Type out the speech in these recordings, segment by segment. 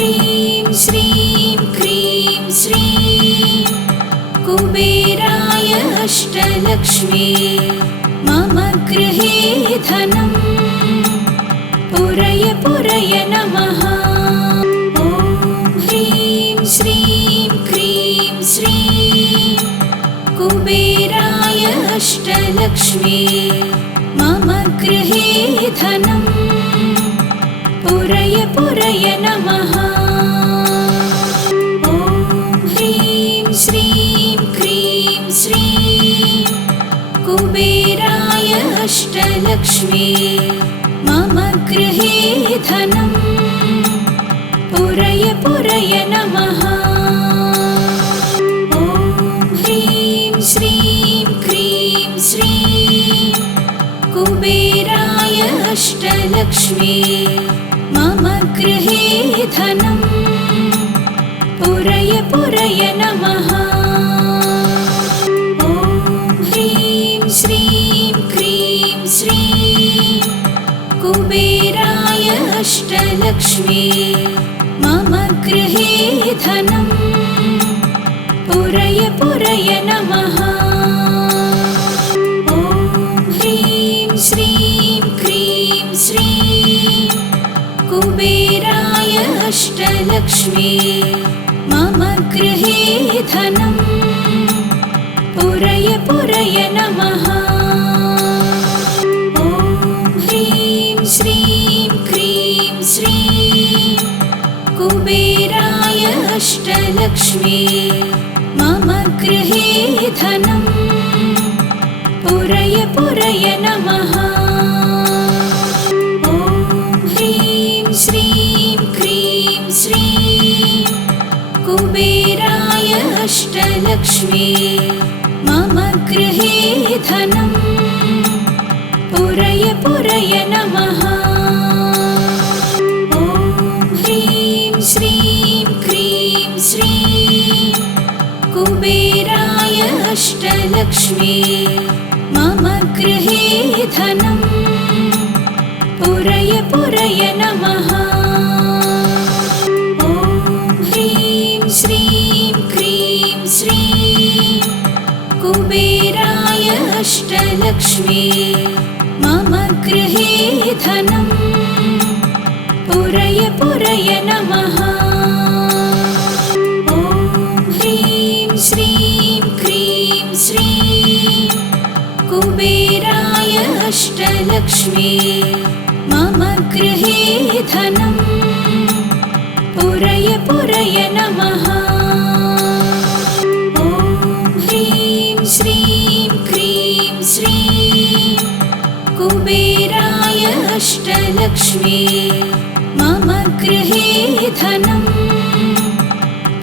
ह्रीं श्रीं क्रीं श्रीं कुबेराय अष्टलक्ष्मी मम गृहे धनं पुरय पुरय नमः। ॐ ह्रीं श्रीं क्रीं श्रीं कुबेराय अष्टलक्ष्मी मम गृहे धनं पुरय पुरय नमः। ॐ ह्रीं श्रीं क्रीं श्रीं कुबेराय अष्टलक्ष्मी मम गृहे धनं पुरय पुरय नमः। ॐ ह्रीं श्रीं क्रीं श्रीं कुबेराय अष्टलक्ष्मी मम गृहे धनं पुरय पुरय नमः। ॐ ह्रीं श्रीं क्रीं श्रीं कुबेराय अष्टलक्ष्मी मम गृहे धनं पुरय पुरय नमः। ॐ ह्रीं श्रीं क्रीं श्रीं कुबेराय अष्टलक्ष्मी मम गृहे धनं पुरय पुरय नमः। ॐ ह्रीं श्रीं क्रीं श्रीं कुबेराय अष्टलक्ष्मी मम गृहे धनं पुरय पुरय नमः। ॐ ह्रीं श्रीं क्रीं श्रीं कुबेराय अष्टलक्ष्मी मम गृहे धनं पुरय पुरय नमः। ॐ ह्रीं श्रीं क्रीं श्रीं कुबेराय अष्टलक्ष्मी मम गृहे धनं पुरय पुरय नमः। ॐ ह्रीं श्रीं क्रीं श्रीं कुबेराय अष्टलक्ष्मी मम गृहे धनं पुरय पुरय नमः। ॐ ह्रीं श्रीं क्रीं श्रीं कुबेराय अष्टलक्ष्मी मम गृहे धनं पुरय पुरय नमः। ॐ ह्रीं श्रीं क्रीं श्रीं कुबेराय अष्टलक्ष्मी मम गृहे धनं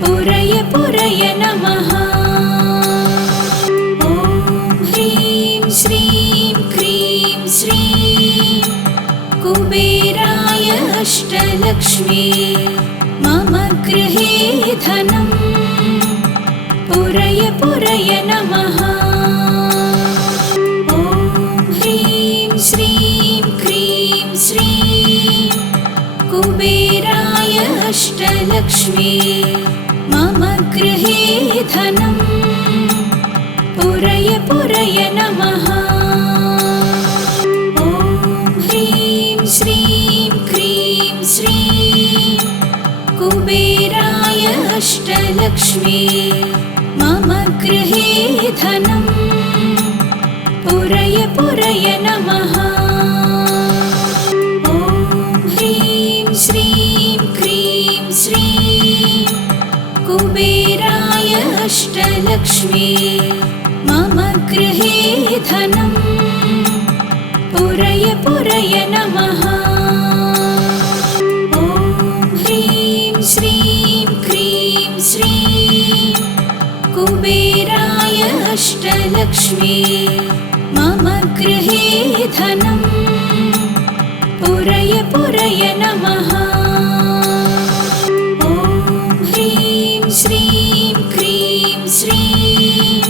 पुरय पुरय नमः। ॐ ह्रीं श्रीं क्रीं श्रीं कुबेराय अष्टलक्ष्मी मम गृहे धनं पुरय पुरय नमः। ॐ ह्रीं श्रीं क्रीं श्रीं कुबेराय अष्टलक्ष्मी मम गृहे धनं पुरय पुरय नमः। ॐ ह्रीं श्रीं क्रीं श्रीं कुबेराय अष्टलक्ष्मी मम गृहे धनं पुरय पुरय नमः। ॐ ह्रीं श्रीं क्रीं श्रीं कुबेराय अष्टलक्ष्मी मम गृहे धनं पुरय पुरय नमः। ॐ ह्रीं श्रीं क्रीं श्रीं कुबेराय अष्टलक्ष्मी मम गृहे धनं पुरय पुरय नमः। ॐ ह्रीं श्रीं क्रीं श्रीं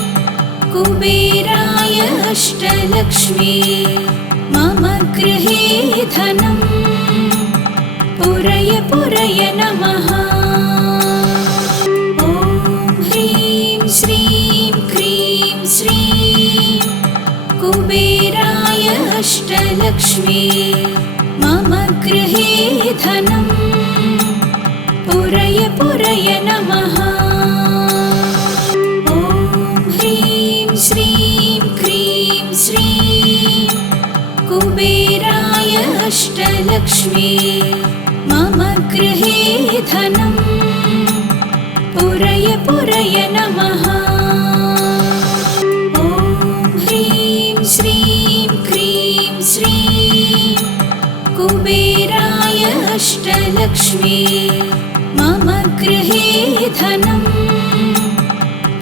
कुबेराय अष्टलक्ष्मी मम गृहे धनं पुरय पुरय नमः। ॐ ह्रीं श्रीं क्रीं श्रीं कुबेराय अष्टलक्ष्मी मम गृहे धनम् पुरय पुरय नमः। ॐ ह्रीं श्रीं क्रीं श्रीं कुबेराय अष्टलक्ष्मी मम गृहे धनम् पुरय पुरय नमः। ॐ ह्रीं श्रीं क्रीं श्रीं कुबेराय अष्टलक्ष्मी मम गृहे धनम्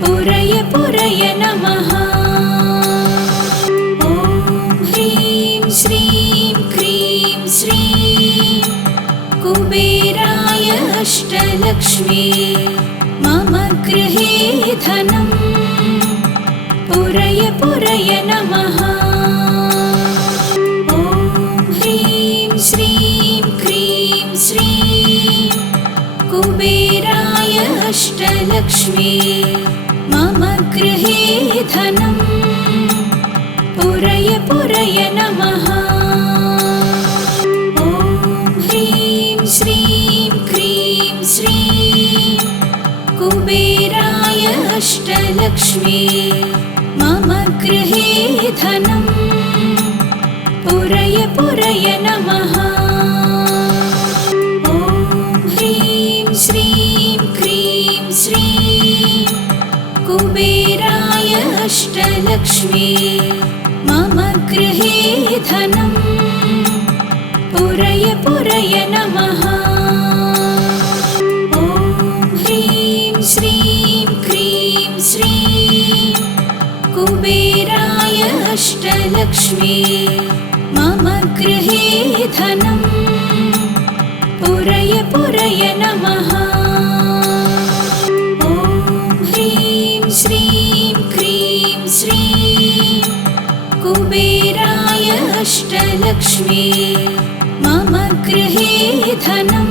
पुरय पुरय नमः। ॐ ह्रीं श्रीं क्रीं श्रीं कुबेराय अष्टलक्ष्मी मम गृहे धनम् पुरय पुरय नमः। ॐ ह्रीं श्रीं क्रीं श्रीं कुबेराय अष्टलक्ष्मी मम गृहे धनम् पुरय पुरय नमः। ॐ ह्रीं श्रीं क्रीं श्रीं कुबेराय अष्टलक्ष्मी मम गृहे धनम् पुरय पुरय नमः। ॐ ह्रीं श्रीं क्रीं श्रीं कुबेराय अष्टलक्ष्मी मम गृहे धनम् पुरय पुरय नमः। ॐ ह्रीं श्रीं क्रीं श्रीं कुबेराय अष्टलक्ष्मी मम गृहे धनम् पुरय पुरय नमः। ॐ ह्रीं श्रीं क्रीं श्रीं कुबेराय अष्टलक्ष्मी मम गृहे धनम्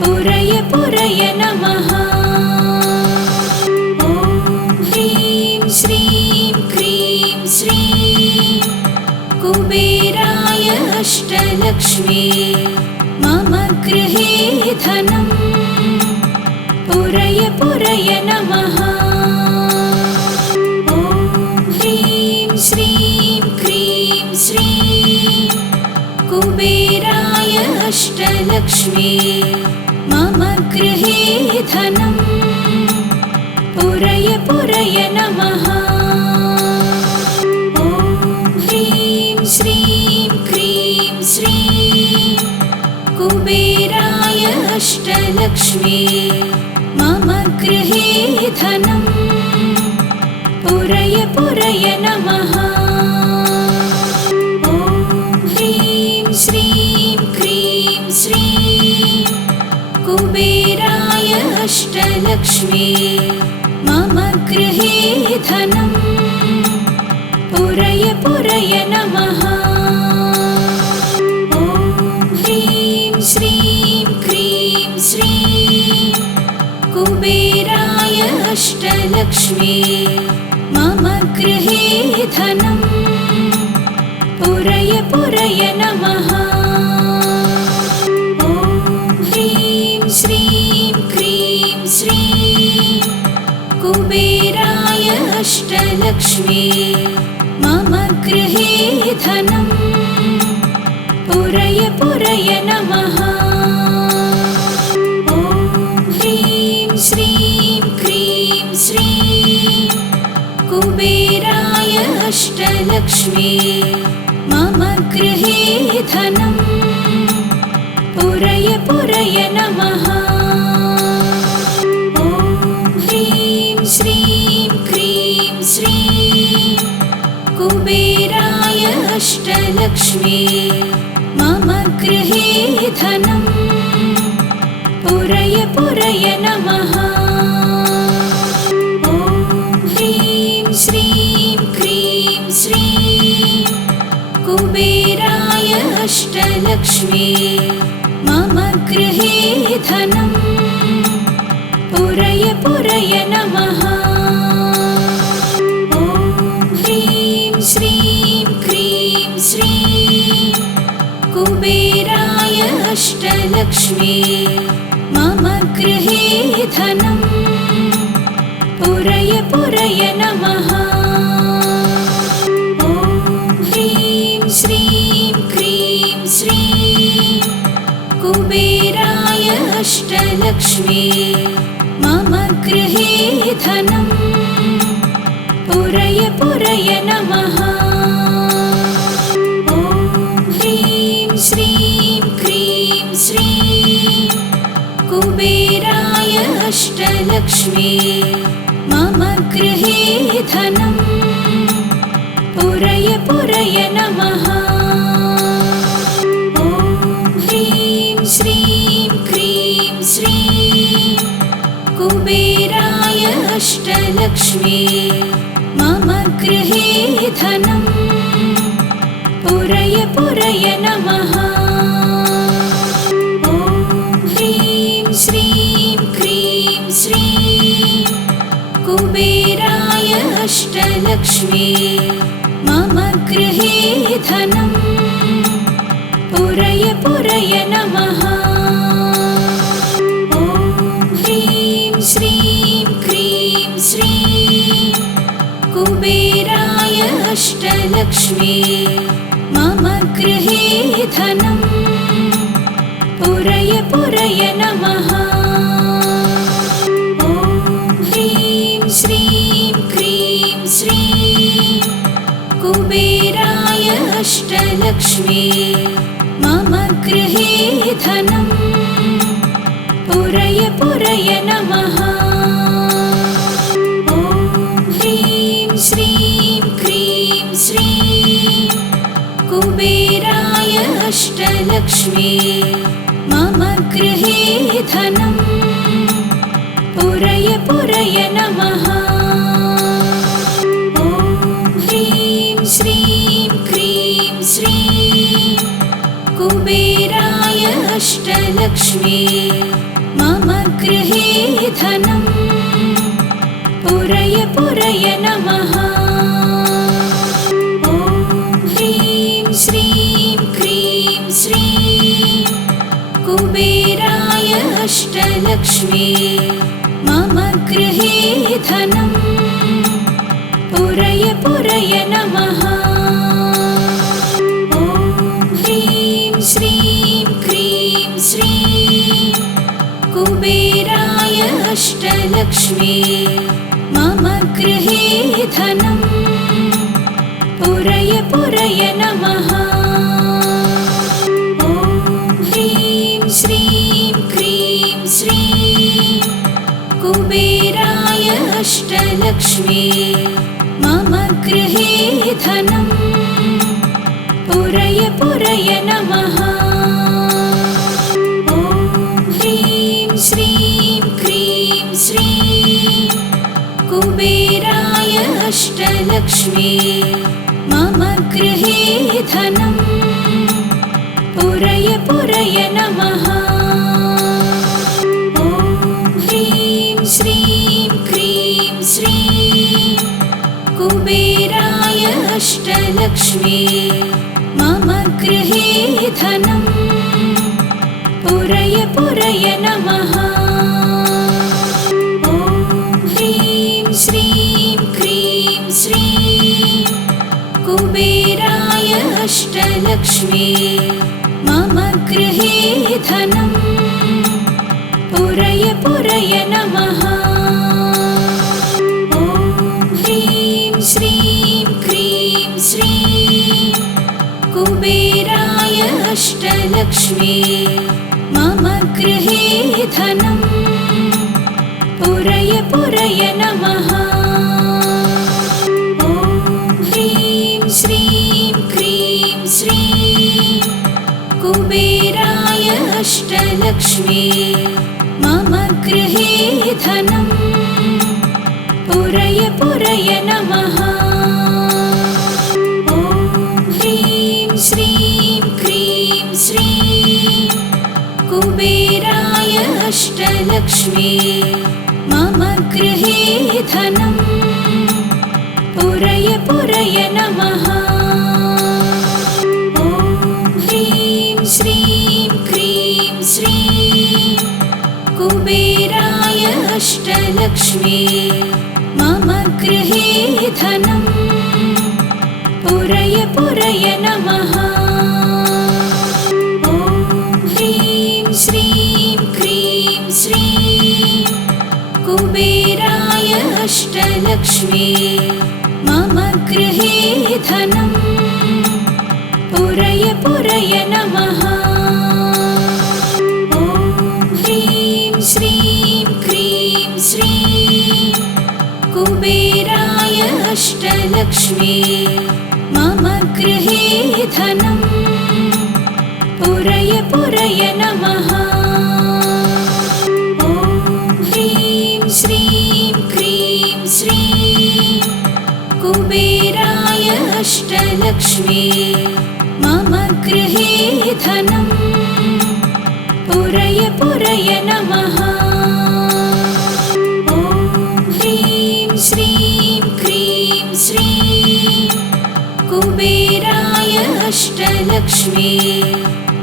पुरय पुरय नमः। ॐ ह्रीं श्रीं क्रीं श्रीं कुबेराय अष्टलक्ष्मी मम गृहे धनम् पुरय पुरय नमः। ॐ ह्रीं श्रीं क्रीं श्रीं कुबेराय अष्टलक्ष्मी मम गृहे धनम् पुरय पुरय नमः। ॐ ह्रीं श्रीं क्रीं श्रीं कुबेराय अष्टलक्ष्मी मम गृहे धनम् पुरय पुरय नमः। ॐ ह्रीं श्रीं क्रीं श्रीं कुबेराय अष्टलक्ष्मी मम गृहे धनम् पुरय पुरय नमः। ॐ ह्रीं श्रीं क्रीं श्रीं कुबेराय अष्टलक्ष्मी मम गृहे धनम् पुरय पुरय नमः। ॐ ह्रीं श्रीं क्रीं श्रीं कुबेराय अष्टलक्ष्मी मम गृहे धनम् पुरय पुरय नमः। ॐ ह्रीं श्रीं क्रीं श्रीं कुबेराय अष्टलक्ष्मी मम गृहे धनम् पुरय पुरय नमः। ॐ ह्रीं श्रीं क्रीं श्रीं कुबेराय अष्टलक्ष्मी मम गृहे धनम् पुरय पुरय नमः। ॐ ह्रीं श्रीं क्रीं श्रीं कुबेराय अष्टलक्ष्मी मम गृहे धनं पुरय पुरय नमः। ॐ ह्रीं श्रीं क्रीं श्रीं कुबेराय अष्टलक्ष्मी मम गृहे धनं पुरय पुरय नमः। ॐ ह्रीं श्रीं क्रीं श्रीं कुबेराय अष्टलक्ष्मी मम गृहे धनं पुरय पुरय नमः। ॐ ह्रीं श्रीं क्रीं श्रीं कुबेराय अष्टलक्ष्मी मम गृहे धनं पुरय पुरय नमः। ॐ ह्रीं श्रीं क्रीं श्रीं कुबेराय अष्टलक्ष्मी मम गृहे धनं पुरय पुरय नमः। ॐ ह्रीं श्रीं क्रीं श्रीं कुबेराय अष्टलक्ष्मी मम गृहे धनं पुरय पुरय नमः। ॐ ह्रीं श्रीं क्रीं श्रीं कुबेराय अष्टलक्ष्मी मम गृहे धनं पुरय पुरय नमः। ॐ ह्रीं श्रीं क्रीं श्रीं कुबेराय अष्टलक्ष्मी मम गृहे धनं पुरय पुरय नमः। ॐ ह्रीं श्रीं क्रीं श्रीं कुबेराय अष्टलक्ष्मी मम गृहे धनं पुरय पुरय नमः। ॐ ह्रीं श्रीं क्रीं श्रीं कुबेराय अष्टलक्ष्मी मम गृहे धनं पुरय पुरय नमः। ॐ ह्रीं श्रीं क्रीं श्रीं कुबेराय अष्टलक्ष्मी मम गृहे धनं पुरय पुरय नमः। ॐ ह्रीं श्रीं क्रीं श्रीं कुबेराय अष्टलक्ष्मी मम गृहे धनं पुरय पुरय नमः। ॐ ह्रीं श्रीं क्रीं श्रीं कुबेराय अष्टलक्ष्मी मम गृहे धनं पुरय पुरय नमः। ॐ ह्रीं श्रीं क्रीं श्रीं कुबेराय अष्टलक्ष्मी मम गृहे धनं पुरय पुरय नमः। ॐ ह्रीं श्रीं क्रीं श्रीं कुबेराय अष्टलक्ष्मी मम गृहे धनं पुरय पुरय नमः। ॐ ह्रीं श्रीं क्रीं श्रीं कुबेराय अष्टलक्ष्मी मम गृहे धनं पुरय पुरय नमः। ॐ ह्रीं श्रीं क्रीं श्रीं कुबेराय अष्टलक्ष्मी मम गृहे धनं पुरय पुरय नमः। ॐ ह्रीं श्रीं क्रीं श्रीं कुबेराय अष्टलक्ष्मी मम गृहे धनं पुरय पुरय नमः। ॐ ह्रीं श्रीं क्रीं श्रीं कुबेराय अष्टलक्ष्मी मम गृहे धनम् पुरय पुरय नमः। ॐ ह्रीं श्रीं क्रीं श्रीं कुबेराय अष्टलक्ष्मी मम गृहे धनम् पुरय पुरय नमः। ॐ ह्रीं श्रीं क्रीं श्रीं कुबेराय अष्टलक्ष्मी मम गृहे धनम् पुरय पुरय नमः। ॐ ह्रीं श्रीं क्रीं श्रीं कुबेराय अष्टलक्ष्मी मम गृहे धनम् पुरय पुरय नमः। ॐ ह्रीं श्रीं क्रीं श्रीं कुबेराय अष्टलक्ष्मी मम गृहे धनम् पुरय पुरय नमः। ॐ ह्रीं श्रीं क्रीं श्रीं कुबेराय अष्टलक्ष्मी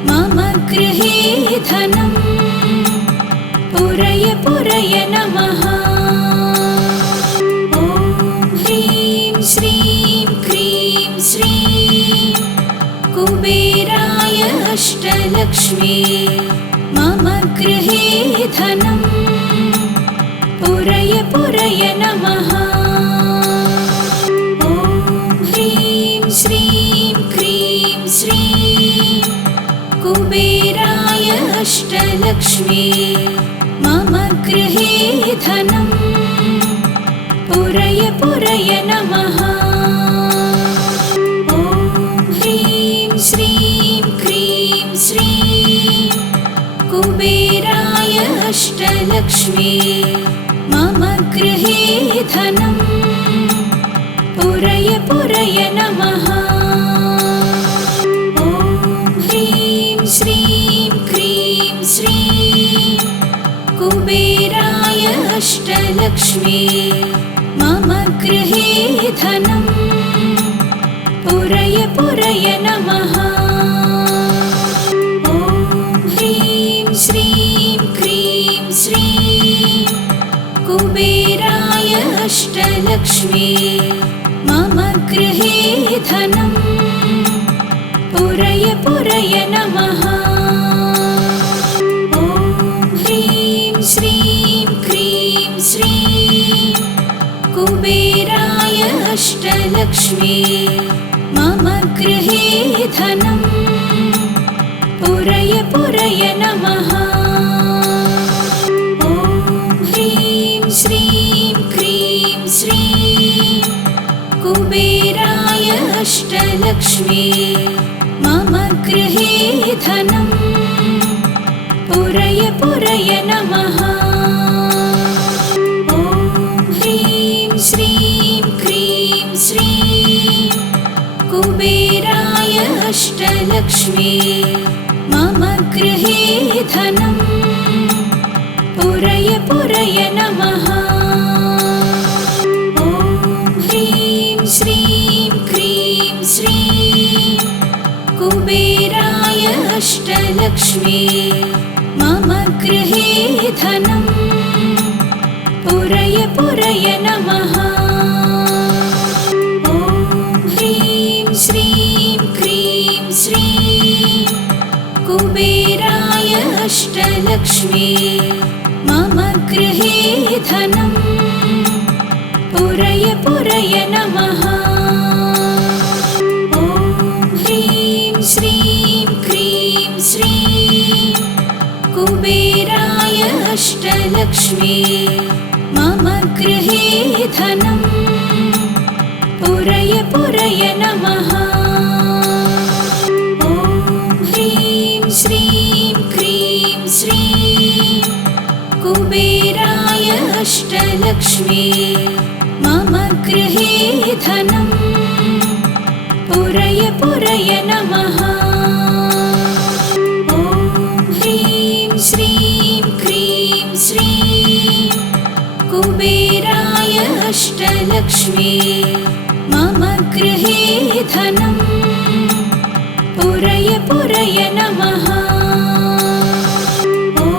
मम गृहे धनम् पुरय पुरय नमः। ॐ ह्रीं श्रीं क्रीं श्रीं कुबेराय अष्टलक्ष्मी मम गृहे धनम् पुरय पुरय नमः। ॐ ह्रीं श्रीं क्रीं श्रीं कुबेराय अष्टलक्ष्मी मम गृहे धनम् पुरय पुरय नमः। ॐ ह्रीं श्रीं क्रीं श्रीं कुबेराय अष्टलक्ष्मी मम गृहे धनम् पुरय पुरय नमः। ॐ ह्रीं श्रीं क्रीं श्रीं कुबेराय अष्टलक्ष्मी मम गृहे धनम् पुरय पुरय नमः। ॐ ह्रीं श्रीं क्रीं श्रीं कुबेराय अष्टलक्ष्मी मम गृहे धनम् पुरय पुरय नमः। ॐ ह्रीं श्रीं क्रीं श्रीं कुबेराय अष्टलक्ष्मी मम गृहे धनम् पुरय पुरय नमः। ॐ ह्रीं श्रीं क्रीं श्रीं कुबेराय अष्टलक्ष्मी मम गृहे धनम् पुरय पुरय नमः। ॐ ह्रीं श्रीं क्रीं श्रीं कुबेराय अष्टलक्ष्मी मम गृहे धनम् पुरय पुरय नमः। ॐ ह्रीं श्रीं क्रीं श्रीं कुबेराय अष्टलक्ष्मी मम गृहे धनम् पुरय पुरय नमः। ॐ ह्रीं श्रीं क्रीं श्रीं कुबेराय अष्टलक्ष्मी मम गृहे धनम् पुरय पुरय नमः। ॐ ह्रीं श्रीं क्रीं श्रीं कुबेराय अष्टलक्ष्मी मम गृहे धनम् पुरय पुरय नमः। ॐ ह्रीं श्रीं क्रीं श्रीं कुबेराय अष्टलक्ष्मी मम गृहे धनम् पुरय पुरय नमः। ॐ ह्रीं श्रीं क्रीं श्रीं कुबेराय अष्टलक्ष्मी मम गृहे धनं पुरय पुरय नमः। ॐ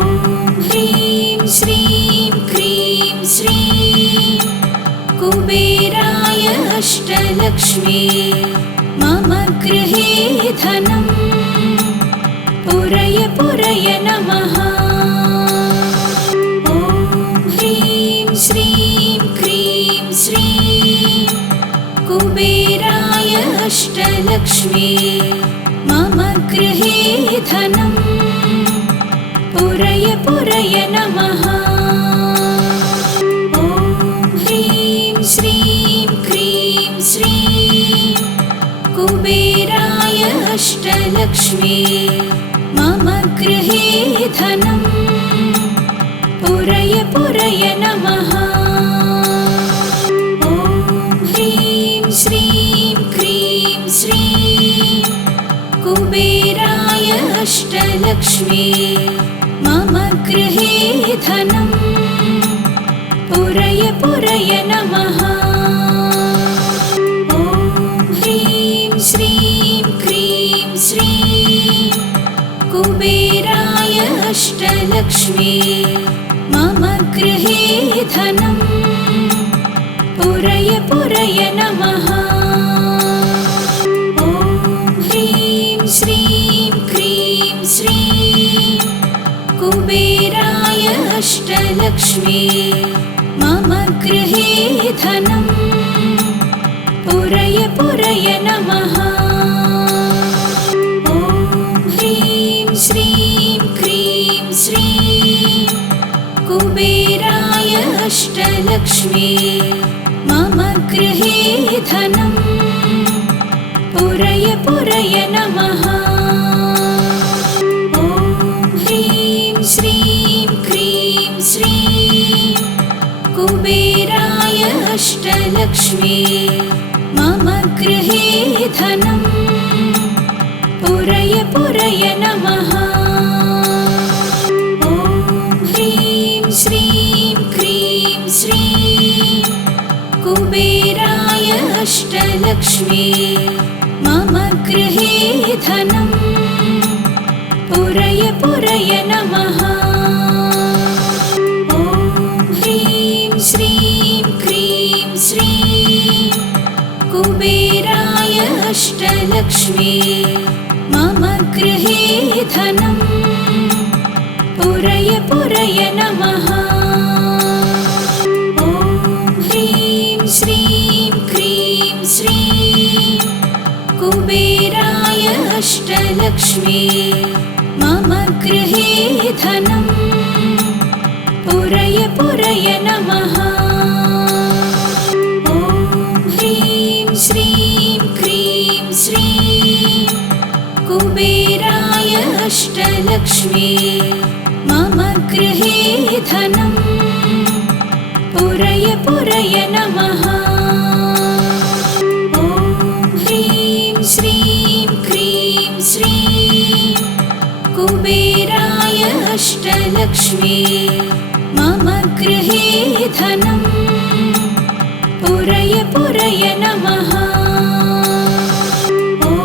ह्रीं श्रीं क्रीं श्रीं कुबेराय अष्टलक्ष्मी मम गृहे धनं पुरय पुरय नमः। ॐ ह्रीं श्रीं क्रीं श्रीं कुबेराय अष्टलक्ष्मी मम गृहे धनं पुरय पुरय नमः। ॐ ह्रीं श्रीं क्रीं श्रीं कुबेराय अष्टलक्ष्मी मम गृहे धनं पुरय पुरय नमः। ॐ ह्रीं श्रीं क्रीं श्रीं कुबेराय अष्टलक्ष्मी मम गृहे धनं पुरय पुरय नमः। ॐ ह्रीं श्रीं क्रीं श्रीं कुबेराय अष्टलक्ष्मी मम गृहे धनं पुरय पुरय नमः। ॐ ह्रीं श्रीं क्रीं श्रीं कुबेराय अष्टलक्ष्मी मम गृहे धनं पुरय पुरय नमः। ॐ ह्रीं श्रीं क्रीं श्रीं कुबेराय अष्टलक्ष्मी मम गृहे धनं पुरय पुरय नमः। ॐ ह्रीं श्रीं क्रीं श्रीं कुबेराय अष्टलक्ष्मी मम गृहे धनं पुरय पुरय नमः। ॐ ह्रीं श्रीं क्रीं श्रीं कुबेराय अष्टलक्ष्मी मम गृहे धनं पुरय पुरय नमः। ॐ ह्रीं श्रीं क्रीं श्रीं कुबेराय अष्टलक्ष्मी मम गृहे धनं पुरय पुरय नमः। ॐ ह्रीं श्रीं क्रीं श्रीं कुबेराय अष्टलक्ष्मी मम गृहे धनं पुरय पुरय नमः। ॐ ह्रीं श्रीं क्रीं श्रीं कुबेराय अष्टलक्ष्मी मम गृहे धनं पुरय पुरय नमः। ॐ ह्रीं श्रीं क्रीं श्रीं कुबेराय अष्टलक्ष्मी मम गृहे धनं पुरय पुरय नमः। ॐ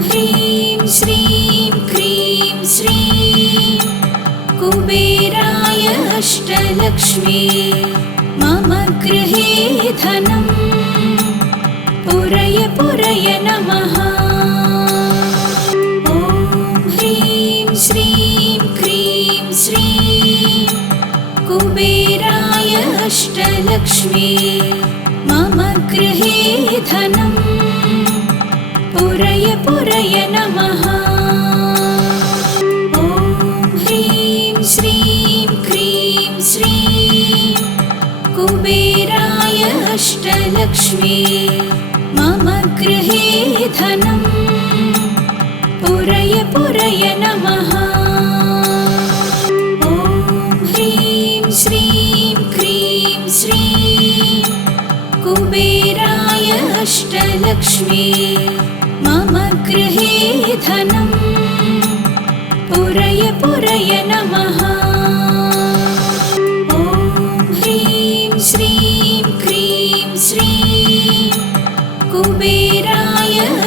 ह्रीं श्रीं क्रीं श्रीं कुबेराय अष्टलक्ष्मी मम गृहे धनं पुरय पुरय नमः। ॐ ह्रीं श्रीं क्रीं श्रीं कुबेराय अष्टलक्ष्मी मम गृहे धनं पुरय पुरय नमः। ॐ ह्रीं श्रीं क्रीं श्रीं कुबेराय अष्टलक्ष्मी मम गृहे धनं पुरय पुरय नमः। ॐ ह्रीं श्रीं क्रीं श्रीं कुबेराय अष्टलक्ष्मी मम गृहे धनं पुरय पुरय नमः।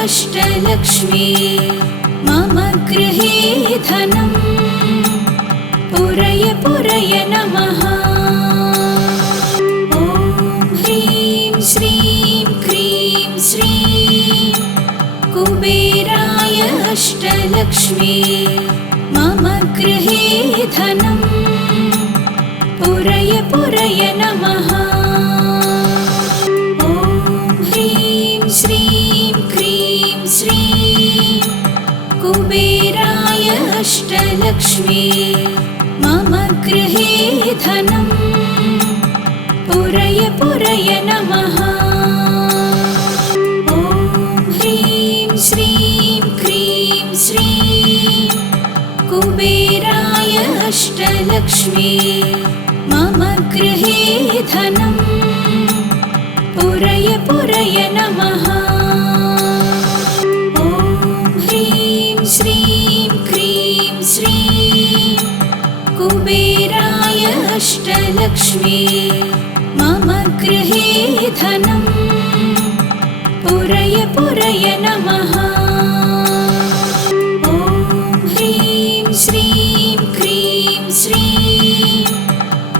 अष्टलक्ष्मी मम गृहे धनं पुरय पुरय नमः। ॐ ह्रीं श्रीं क्रीं श्रीं कुबेराय अष्टलक्ष्मी मम गृहे धनं पुरय पुरय नमः। ॐ ह्रीं श्रीं क्रीं श्रीं कुबेराय अष्टलक्ष्मी मम गृहे धनं पुरय पुरय नमः। ॐ ह्रीं श्रीं क्रीं श्रीं कुबेराय अष्टलक्ष्मी मम गृहे धनं पुरय पुरय नमः। ॐ ह्रीं श्रीं क्रीं श्रीं कुबेराय अष्टलक्ष्मी मम गृहे धनं पुरय पुरय नमः। ॐ ह्रीं श्रीं क्रीं श्रीं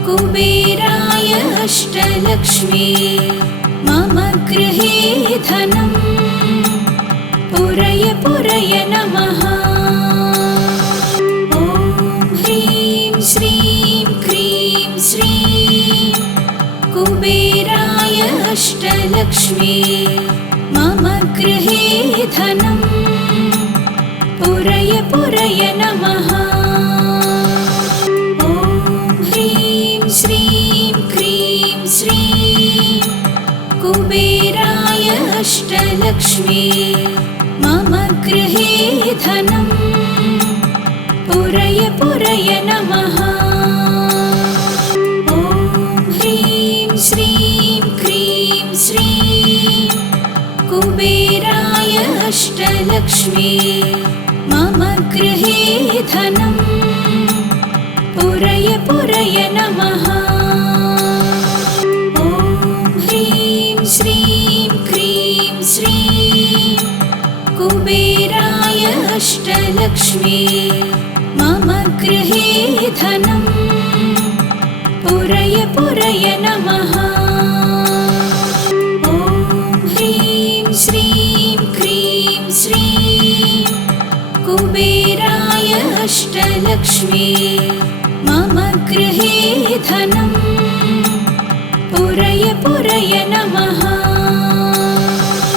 कुबेराय अष्टलक्ष्मी मम गृहे धनं पुरय पुरय नमः। ॐ ह्रीं श्रीं क्रीं श्रीं कुबेराय अष्टलक्ष्मी मम गृहे धनं पुरय पुरय नमः। ॐ ह्रीं श्रीं क्रीं श्रीं कुबेराय अष्टलक्ष्मी मम गृहे धनं पुरय पुरय नमः। ॐ ह्रीं श्रीं क्रीं श्रीं कुबेराय अष्टलक्ष्मी मम गृहे धनं पुरय पुरय नमः। ॐ ह्रीं श्रीं क्रीं श्रीं कुबेराय अष्टलक्ष्मी मम गृहे धनं पुरय पुरय नमः। ॐ ह्रीं श्रीं क्रीं श्रीं कुबेराय अष्टलक्ष्मी मम गृहे धनं पुरय पुरय नमः।